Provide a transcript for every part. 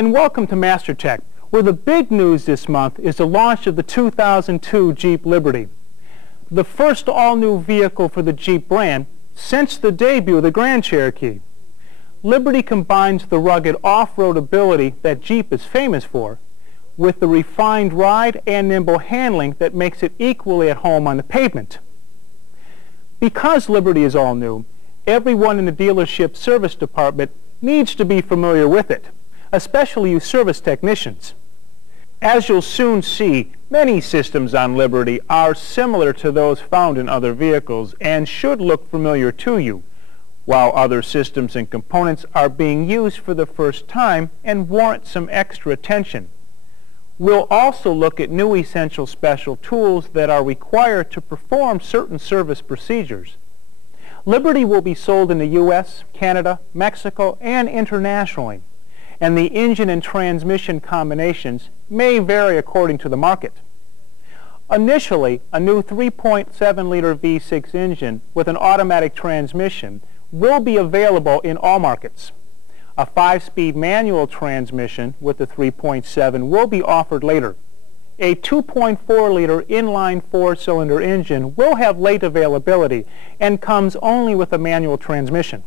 And welcome to MasterTech, where the big news this month is the launch of the 2002 Jeep Liberty, the first all-new vehicle for the Jeep brand since the debut of the Grand Cherokee. Liberty combines the rugged off-road ability that Jeep is famous for with the refined ride and nimble handling that makes it equally at home on the pavement. Because Liberty is all new, everyone in the dealership service department needs to be familiar with it, especially you service technicians. As you'll soon see, many systems on Liberty are similar to those found in other vehicles and should look familiar to you, while other systems and components are being used for the first time and warrant some extra attention. We'll also look at new essential special tools that are required to perform certain service procedures. Liberty will be sold in the U.S., Canada, Mexico, and internationally, and the engine and transmission combinations may vary according to the market. Initially, a new 3.7-liter V6 engine with an automatic transmission will be available in all markets. A 5-speed manual transmission with the 3.7 will be offered later. A 2.4-liter inline 4-cylinder engine will have late availability and comes only with a manual transmission.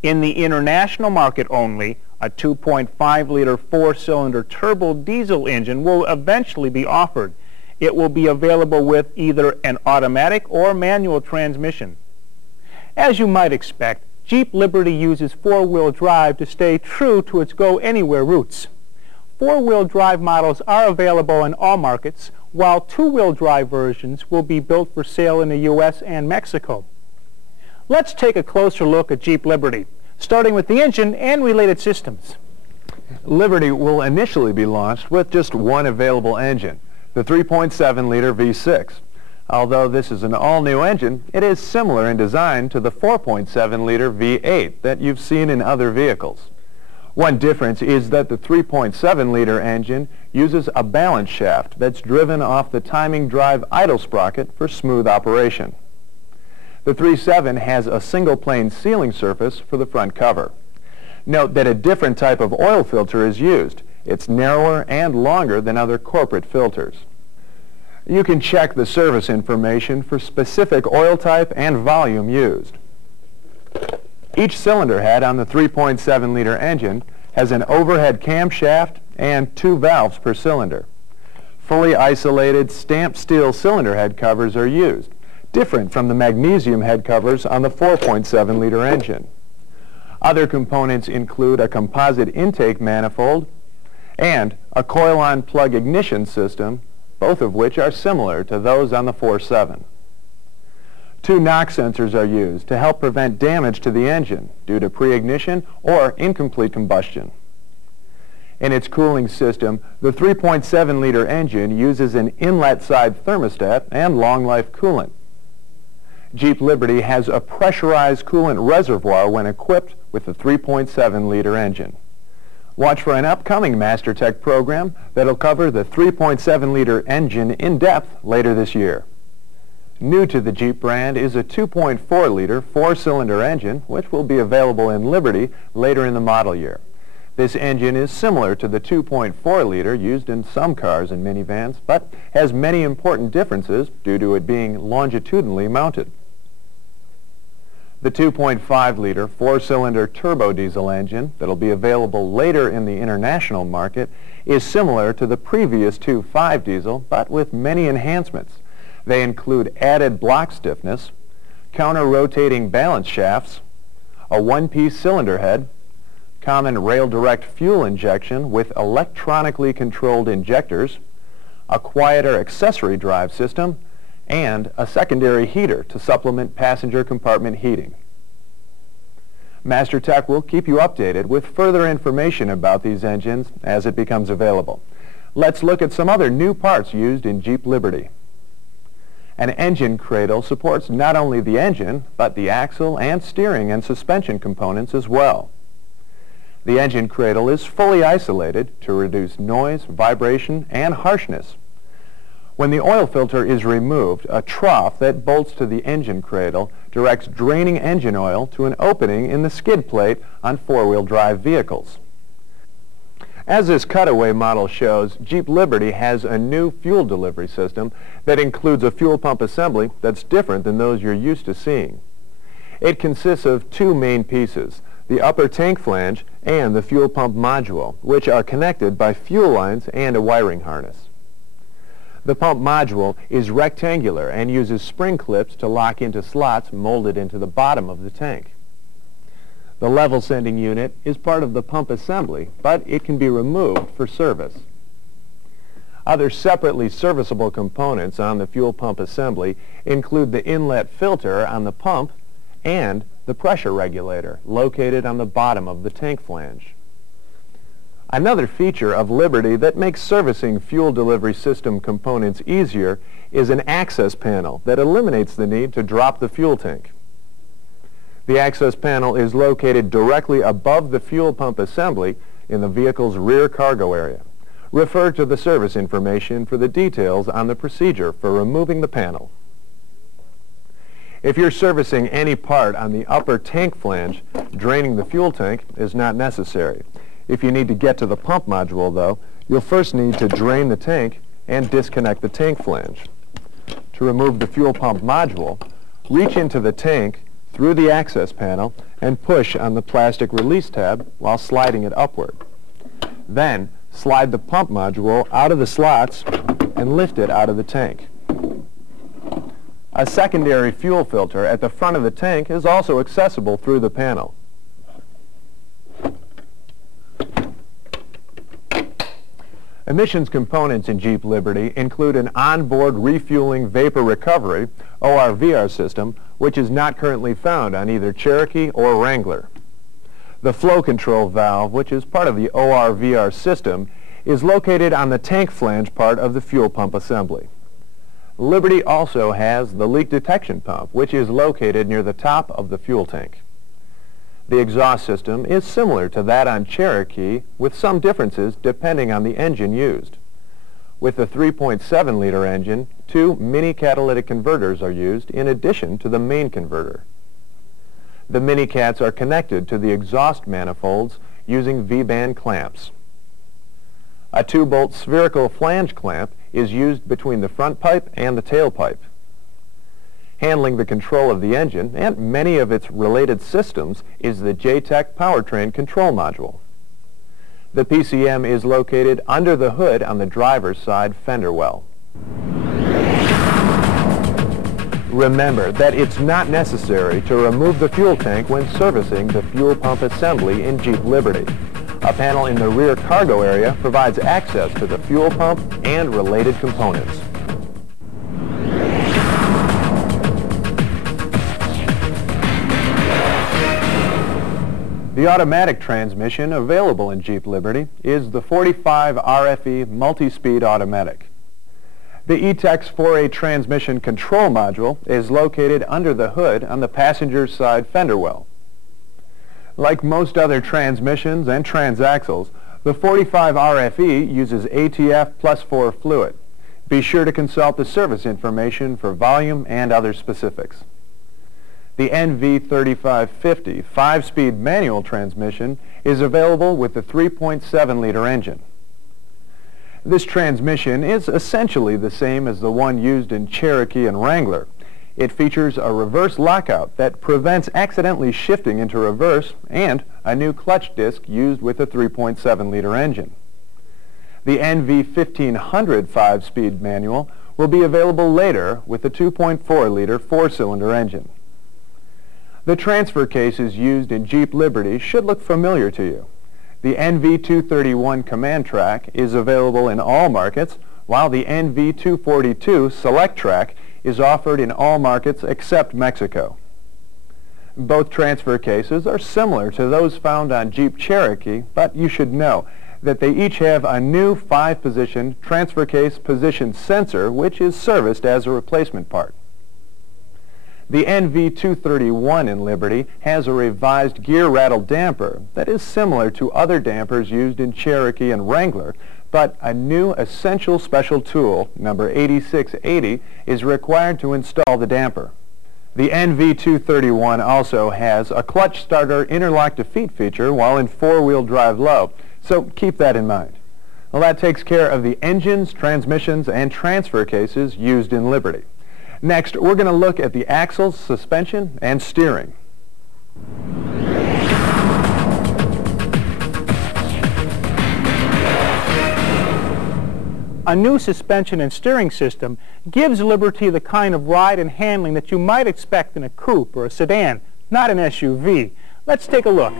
In the international market only, a 2.5-liter 4-cylinder turbo diesel engine will eventually be offered. It will be available with either an automatic or manual transmission. As you might expect, Jeep Liberty uses four-wheel drive to stay true to its go-anywhere roots. Four-wheel drive models are available in all markets, while two-wheel drive versions will be built for sale in the U.S. and Mexico. Let's take a closer look at Jeep Liberty, starting with the engine and related systems. Liberty will initially be launched with just one available engine, the 3.7-liter V6. Although this is an all-new engine, it is similar in design to the 4.7-liter V8 that you've seen in other vehicles. One difference is that the 3.7-liter engine uses a balance shaft that's driven off the timing drive idle sprocket for smooth operation. The 3.7 has a single-plane sealing surface for the front cover. Note that a different type of oil filter is used. It's narrower and longer than other corporate filters. You can check the service information for specific oil type and volume used. Each cylinder head on the 3.7-liter engine has an overhead camshaft and 2 valves per cylinder. Fully isolated stamped steel cylinder head covers are used, different from the magnesium head covers on the 4.7-liter engine. Other components include a composite intake manifold and a coil-on plug ignition system, both of which are similar to those on the 4.7. 2 knock sensors are used to help prevent damage to the engine due to pre-ignition or incomplete combustion. In its cooling system, the 3.7-liter engine uses an inlet side thermostat and long-life coolant. Jeep Liberty has a pressurized coolant reservoir when equipped with the 3.7-liter engine. Watch for an upcoming MasterTech program that'll cover the 3.7-liter engine in depth later this year. New to the Jeep brand is a 2.4-liter 4-cylinder engine, which will be available in Liberty later in the model year. This engine is similar to the 2.4-liter used in some cars and minivans, but has many important differences due to it being longitudinally mounted. The 2.5-liter 4-cylinder turbo diesel engine that'll be available later in the international market is similar to the previous 2.5 diesel, but with many enhancements. They include added block stiffness, counter-rotating balance shafts, a one-piece cylinder head, common rail-direct fuel injection with electronically controlled injectors, a quieter accessory drive system, and a secondary heater to supplement passenger compartment heating. MasterTech will keep you updated with further information about these engines as it becomes available. Let's look at some other new parts used in Jeep Liberty. An engine cradle supports not only the engine, but the axle and steering and suspension components as well. The engine cradle is fully isolated to reduce noise, vibration, and harshness. When the oil filter is removed, a trough that bolts to the engine cradle directs draining engine oil to an opening in the skid plate on four-wheel drive vehicles. As this cutaway model shows, Jeep Liberty has a new fuel delivery system that includes a fuel pump assembly that's different than those you're used to seeing. It consists of two main pieces, the upper tank flange and the fuel pump module, which are connected by fuel lines and a wiring harness. The pump module is rectangular and uses spring clips to lock into slots molded into the bottom of the tank. The level sending unit is part of the pump assembly, but it can be removed for service. Other separately serviceable components on the fuel pump assembly include the inlet filter on the pump and the pressure regulator located on the bottom of the tank flange. Another feature of Liberty that makes servicing fuel delivery system components easier is an access panel that eliminates the need to drop the fuel tank. The access panel is located directly above the fuel pump assembly in the vehicle's rear cargo area. Refer to the service information for the details on the procedure for removing the panel. If you're servicing any part on the upper tank flange, draining the fuel tank is not necessary. If you need to get to the pump module, though, you'll first need to drain the tank and disconnect the tank flange. To remove the fuel pump module, reach into the tank through the access panel and push on the plastic release tab while sliding it upward. Then, slide the pump module out of the slots and lift it out of the tank. A secondary fuel filter at the front of the tank is also accessible through the panel. Emissions components in Jeep Liberty include an onboard refueling vapor recovery, ORVR system, which is not currently found on either Cherokee or Wrangler. The flow control valve, which is part of the ORVR system, is located on the tank flange part of the fuel pump assembly. Liberty also has the leak detection pump, which is located near the top of the fuel tank. The exhaust system is similar to that on Cherokee, with some differences depending on the engine used. With the 3.7-liter engine, two mini catalytic converters are used in addition to the main converter. The mini cats are connected to the exhaust manifolds using V-band clamps. A 2-bolt spherical flange clamp is used between the front pipe and the tailpipe. Handling the control of the engine and many of its related systems is the JTEC powertrain control module. The PCM is located under the hood on the driver's side fender well. Remember that it's not necessary to remove the fuel tank when servicing the fuel pump assembly in Jeep Liberty. A panel in the rear cargo area provides access to the fuel pump and related components. The automatic transmission available in Jeep Liberty is the 45 RFE multi-speed automatic. The E-TEX 4A transmission control module is located under the hood on the passenger's side fender well. Like most other transmissions and transaxles, the 45 RFE uses ATF +4 fluid. Be sure to consult the service information for volume and other specifics. The NV3550 5-speed manual transmission is available with the 3.7-liter engine. This transmission is essentially the same as the one used in Cherokee and Wrangler. It features a reverse lockout that prevents accidentally shifting into reverse and a new clutch disc used with the 3.7-liter engine. The NV1500 5-speed manual will be available later with the 2.4-liter 4-cylinder engine. The transfer cases used in Jeep Liberty should look familiar to you. The NV231 Command Track is available in all markets, while the NV242 Select Track is offered in all markets except Mexico. Both transfer cases are similar to those found on Jeep Cherokee, but you should know that they each have a new 5-position transfer case position sensor, which is serviced as a replacement part. The NV231 in Liberty has a revised gear rattle damper that is similar to other dampers used in Cherokee and Wrangler, but a new essential special tool, number 8680, is required to install the damper. The The NV231 also has a clutch starter interlock defeat feature while in four-wheel drive low, so keep that in mind. Well, that takes care of the engines, transmissions, and transfer cases used in Liberty. Next, we're going to look at the axles, suspension, and steering. A new suspension and steering system gives Liberty the kind of ride and handling that you might expect in a coupe or a sedan, not an SUV. Let's take a look.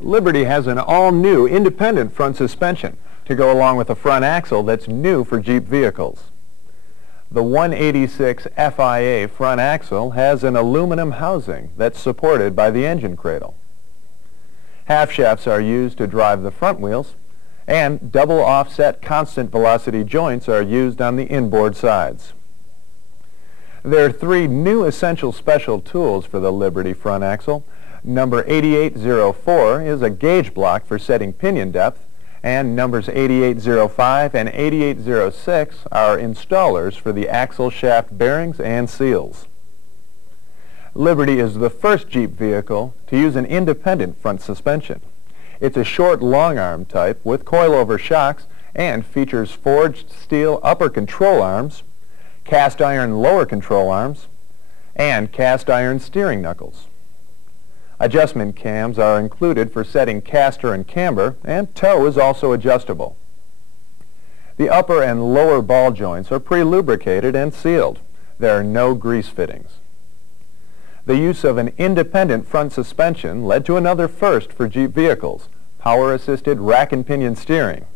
Liberty has an all-new independent front suspension to go along with a front axle that's new for Jeep vehicles. The 186 FIA front axle has an aluminum housing that's supported by the engine cradle. Half shafts are used to drive the front wheels, and double offset constant velocity joints are used on the inboard sides. There are three new essential special tools for the Liberty front axle. Number 8804 is a gauge block for setting pinion depth, and numbers 8805 and 8806 are installers for the axle shaft bearings and seals. Liberty is the first Jeep vehicle to use an independent front suspension. It's a short long arm type with coilover shocks and features forged steel upper control arms, cast iron lower control arms, and cast iron steering knuckles. Adjustment cams are included for setting caster and camber, and toe is also adjustable. The upper and lower ball joints are pre-lubricated and sealed. There are no grease fittings. The use of an independent front suspension led to another first for Jeep vehicles, power-assisted rack and pinion steering.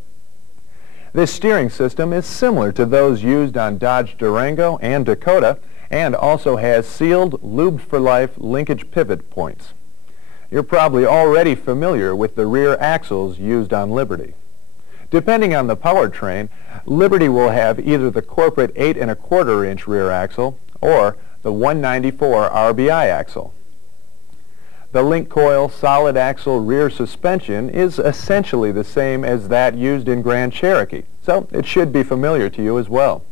This steering system is similar to those used on Dodge Durango and Dakota, and also has sealed, lubed-for-life linkage pivot points. You're probably already familiar with the rear axles used on Liberty. Depending on the powertrain, Liberty will have either the corporate 8 1/4 inch rear axle or the 194 RBI axle. The link coil solid axle rear suspension is essentially the same as that used in Grand Cherokee, so it should be familiar to you as well.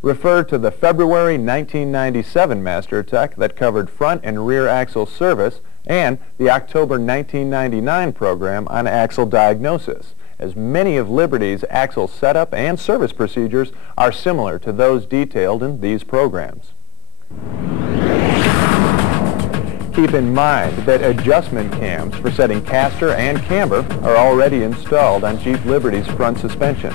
Refer to the February 1997 Master Tech that covered front and rear axle service and the October 1999 program on axle diagnosis, as many of Liberty's axle setup and service procedures are similar to those detailed in these programs. Keep in mind that adjustment cams for setting caster and camber are already installed on Jeep Liberty's front suspension.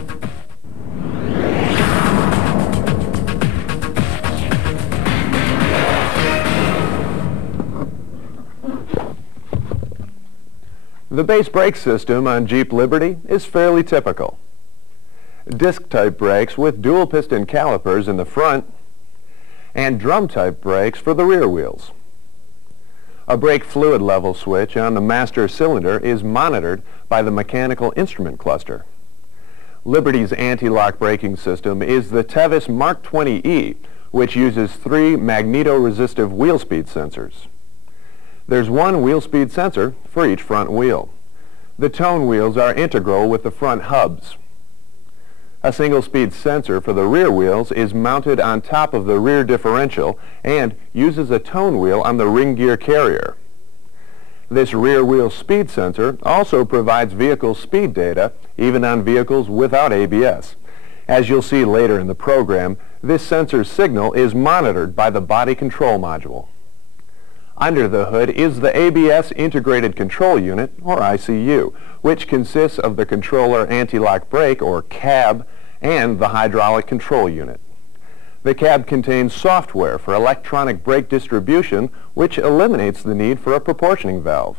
The base brake system on Jeep Liberty is fairly typical. Disc-type brakes with dual piston calipers in the front and drum-type brakes for the rear wheels. A brake fluid level switch on the master cylinder is monitored by the mechanical instrument cluster. Liberty's anti-lock braking system is the Tevis Mark 20E, which uses 3 magneto-resistive wheel speed sensors. There's one wheel speed sensor for each front wheel. The tone wheels are integral with the front hubs. A single speed sensor for the rear wheels is mounted on top of the rear differential and uses a tone wheel on the ring gear carrier. This rear wheel speed sensor also provides vehicle speed data even on vehicles without ABS. As you'll see later in the program, this sensor's signal is monitored by the body control module. Under the hood is the ABS Integrated Control Unit, or ICU, which consists of the controller anti-lock brake, or cab, and the hydraulic control unit. The cab contains software for electronic brake distribution, which eliminates the need for a proportioning valve.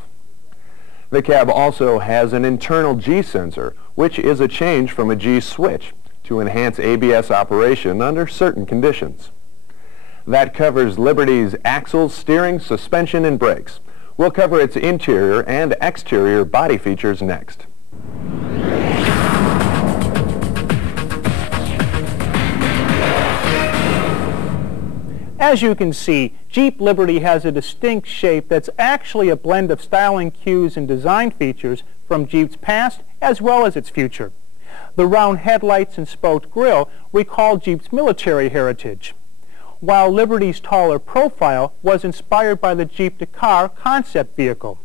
The cab also has an internal G sensor, which is a change from a G switch to enhance ABS operation under certain conditions. That covers Liberty's axles, steering, suspension, and brakes. We'll cover its interior and exterior body features next. As you can see, Jeep Liberty has a distinct shape that's actually a blend of styling cues and design features from Jeep's past as well as its future. The round headlights and spoked grille recall Jeep's military heritage. while Liberty's taller profile was inspired by the Jeep Dakar concept vehicle.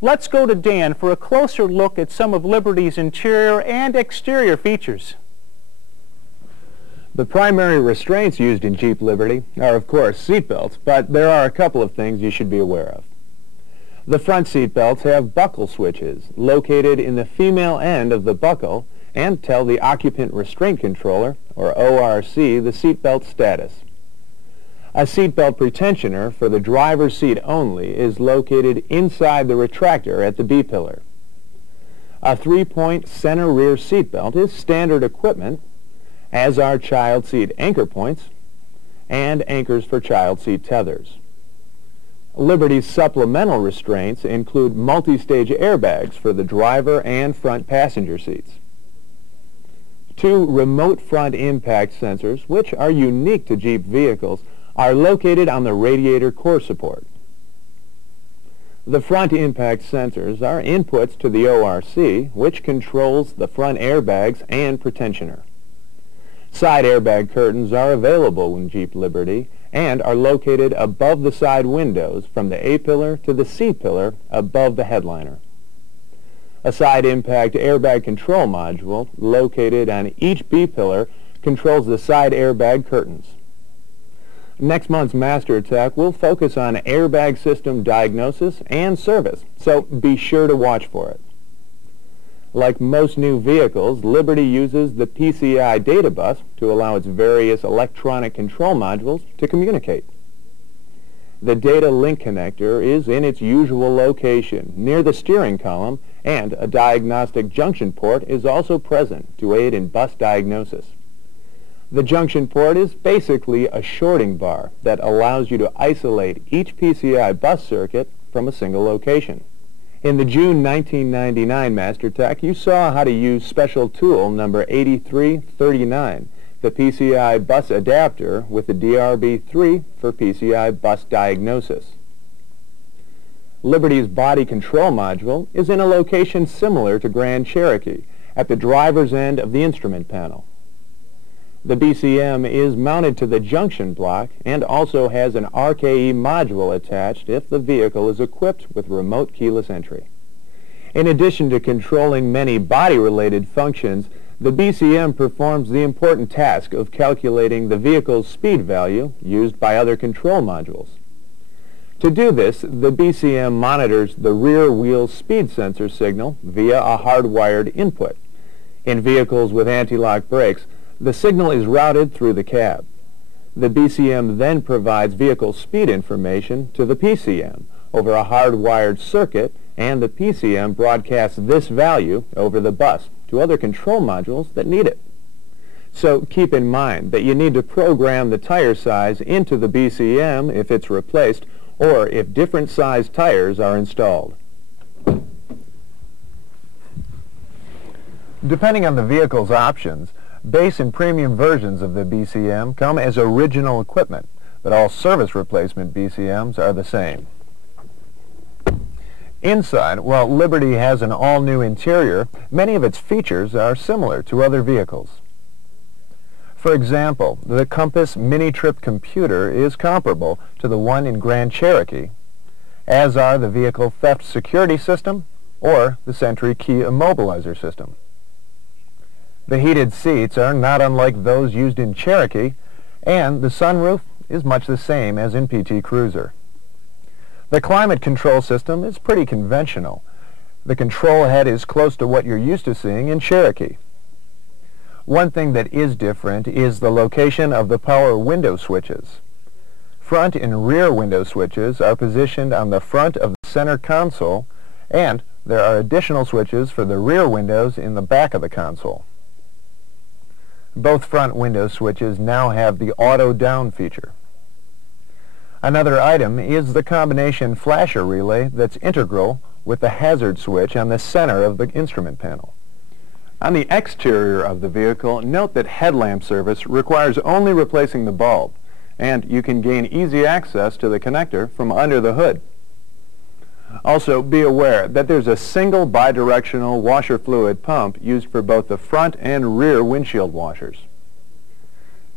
Let's go to Dan for a closer look at some of Liberty's interior and exterior features. The primary restraints used in Jeep Liberty are, of course, seat belts, but there are a couple of things you should be aware of. The front seat belts have buckle switches located in the female end of the buckle and tell the occupant restraint controller, or ORC, the seat belt status. A seat belt pretensioner for the driver's seat only is located inside the retractor at the B-pillar. A 3-point center rear seat belt is standard equipment, as are child seat anchor points and anchors for child seat tethers. Liberty's supplemental restraints include multi-stage airbags for the driver and front passenger seats. 2 remote front impact sensors, which are unique to Jeep vehicles, are located on the radiator core support. The front impact sensors are inputs to the ORC, which controls the front airbags and pretensioner. Side airbag curtains are available in Jeep Liberty and are located above the side windows from the A-pillar to the C-pillar above the headliner. A side impact airbag control module located on each B-pillar controls the side airbag curtains. Next month's Master Tech will focus on airbag system diagnosis and service, so be sure to watch for it. Like most new vehicles, Liberty uses the PCI data bus to allow its various electronic control modules to communicate. The data link connector is in its usual location near the steering column, and a diagnostic junction port is also present to aid in bus diagnosis. The junction port is basically a shorting bar that allows you to isolate each PCI bus circuit from a single location. In the June 1999 Master Tech, you saw how to use special tool number 8339, the PCI bus adapter with the DRB3 for PCI bus diagnosis. Liberty's body control module is in a location similar to Grand Cherokee, at the driver's end of the instrument panel. The BCM is mounted to the junction block and also has an RKE module attached if the vehicle is equipped with remote keyless entry. In addition to controlling many body-related functions, the BCM performs the important task of calculating the vehicle's speed value used by other control modules. To do this, the BCM monitors the rear wheel speed sensor signal via a hardwired input. In vehicles with anti-lock brakes, the signal is routed through the cab. The BCM then provides vehicle speed information to the PCM over a hardwired circuit, and the PCM broadcasts this value over the bus to other control modules that need it. So keep in mind that you need to program the tire size into the BCM if it's replaced or if different size tires are installed. Depending on the vehicle's options, base and premium versions of the BCM come as original equipment, but all service replacement BCMs are the same. Inside, while Liberty has an all-new interior, many of its features are similar to other vehicles. For example, the Compass mini-trip computer is comparable to the one in Grand Cherokee, as are the vehicle theft security system or the Sentry key immobilizer system. The heated seats are not unlike those used in Cherokee, and the sunroof is much the same as in PT Cruiser. The climate control system is pretty conventional. The control head is close to what you're used to seeing in Cherokee. One thing that is different is the location of the power window switches. Front and rear window switches are positioned on the front of the center console, and there are additional switches for the rear windows in the back of the console. Both front window switches now have the auto down feature. Another item is the combination flasher relay that's integral with the hazard switch on the center of the instrument panel. On the exterior of the vehicle, note that headlamp service requires only replacing the bulb, and you can gain easy access to the connector from under the hood. Also, be aware that there's a single bidirectional washer fluid pump used for both the front and rear windshield washers.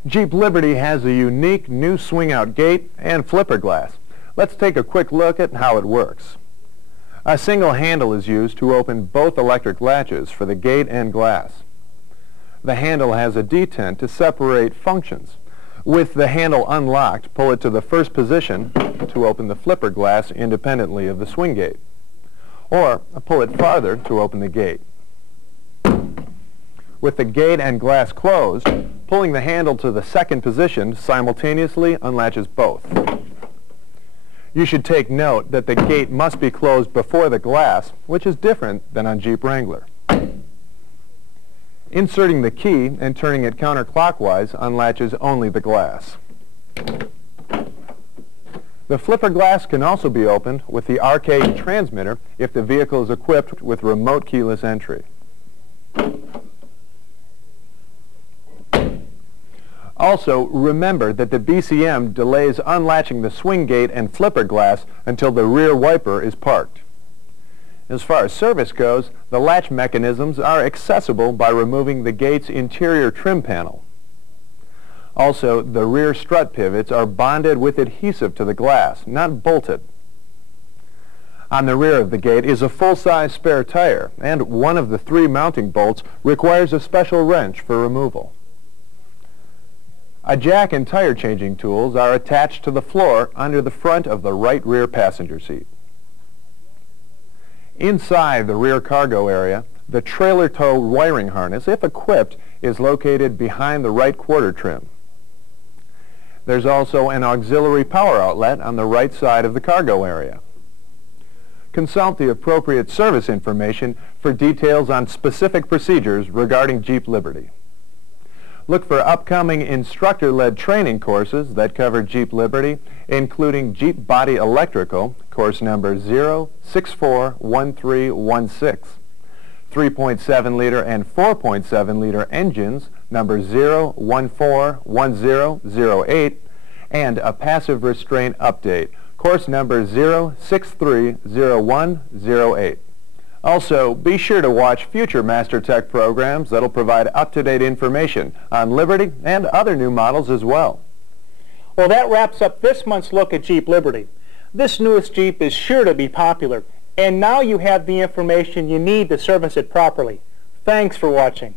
Jeep Liberty has a unique new swing-out gate and flipper glass. Let's take a quick look at how it works. A single handle is used to open both electric latches for the gate and glass. The handle has a detent to separate functions. With the handle unlocked, pull it to the first position to open the flipper glass independently of the swing gate, or pull it farther to open the gate. With the gate and glass closed, pulling the handle to the second position simultaneously unlatches both. You should take note that the gate must be closed before the glass, which is different than on Jeep Wrangler. Inserting the key and turning it counterclockwise unlatches only the glass. The flipper glass can also be opened with the arcade transmitter if the vehicle is equipped with remote keyless entry. Also, remember that the BCM delays unlatching the swing gate and flipper glass until the rear wiper is parked. As far as service goes, the latch mechanisms are accessible by removing the gate's interior trim panel. Also, the rear strut pivots are bonded with adhesive to the glass, not bolted. On the rear of the gate is a full-size spare tire, and one of the 3 mounting bolts requires a special wrench for removal. A jack and tire changing tools are attached to the floor under the front of the right rear passenger seat. Inside the rear cargo area, the trailer tow wiring harness, if equipped, is located behind the right quarter trim. There's also an auxiliary power outlet on the right side of the cargo area. Consult the appropriate service information for details on specific procedures regarding Jeep Liberty. Look for upcoming instructor-led training courses that cover Jeep Liberty, including Jeep Body Electrical, course number 0641316, 3.7-liter and 4.7-liter engines, number 0141008, and a passive restraint update, course number 0630108. Also, be sure to watch future Master Tech programs that'll provide up-to-date information on Liberty and other new models as well. Well, that wraps up this month's look at Jeep Liberty. This newest Jeep is sure to be popular, and now you have the information you need to service it properly. Thanks for watching.